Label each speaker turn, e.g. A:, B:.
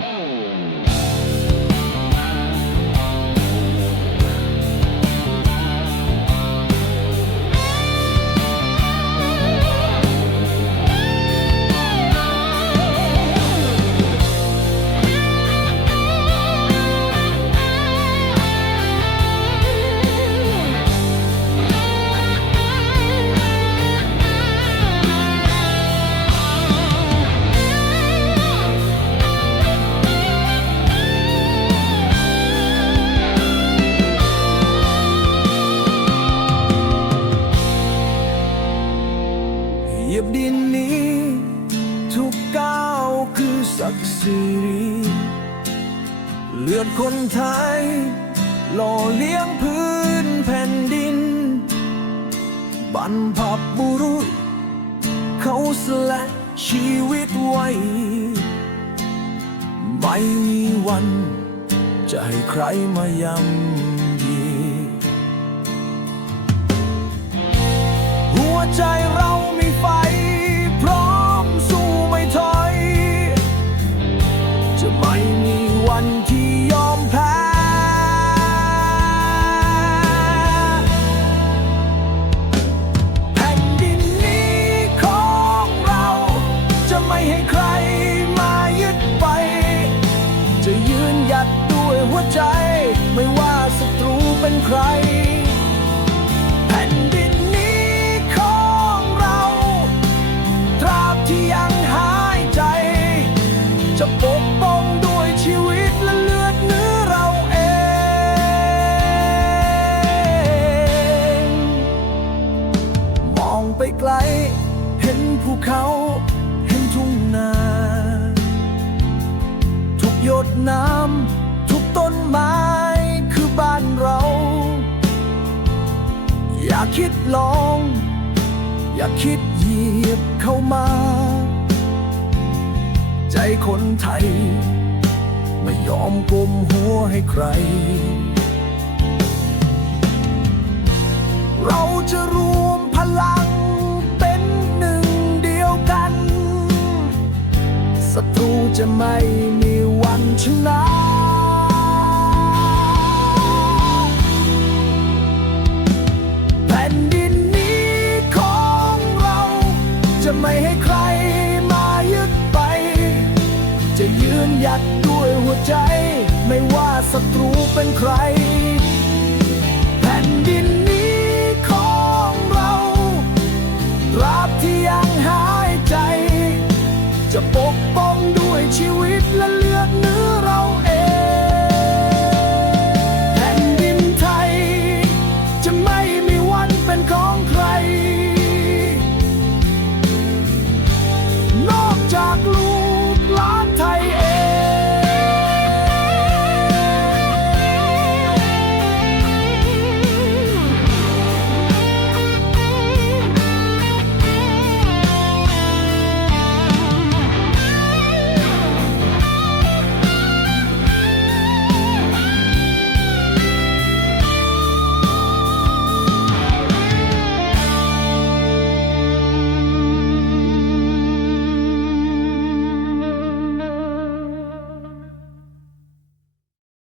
A: เทุกก้าวคือศักดิ์ศรีเลือดคนไทย หล่อเลี้ยงพื้นแผ่นดิน บรรพบุรุษ เขาสละชีวิตไว้ ไม่มีวัน จะให้ใครมายำยีหัวใจเรา หัวใจ ไม่ว่าศัตรูเป็นใคร แผ่นดินนี้ของเรา ตราบที่ยังหายใจ จะปกป้องด้วยชีวิตและเลือดเนื้อเราเอง มองไปไกล เห็นภูเขาเห็นทุ่งนา ทุกหยดน้ำ ต้นไม้คือบ้านเรา อย่าคิดลอง อย่าคิดเหยียบเข้ามา ใจคนไทย ไม่ยอมกลมหัวให้ใคร เราจะรวมพลังเป็นหนึ่งเดียวกันศัตรูจะไม่มีวันชนะ ไม่ให้ใครมายึดไป จะยืนหยัดด้วยหัวใจ ไม่ว่าศัตรูเป็นใคร แผ่นดินนี้ของเราตราบที่ยังหายใจ จะปกป้องด้วยชีวิตและเลือดหนึ่งเราเอง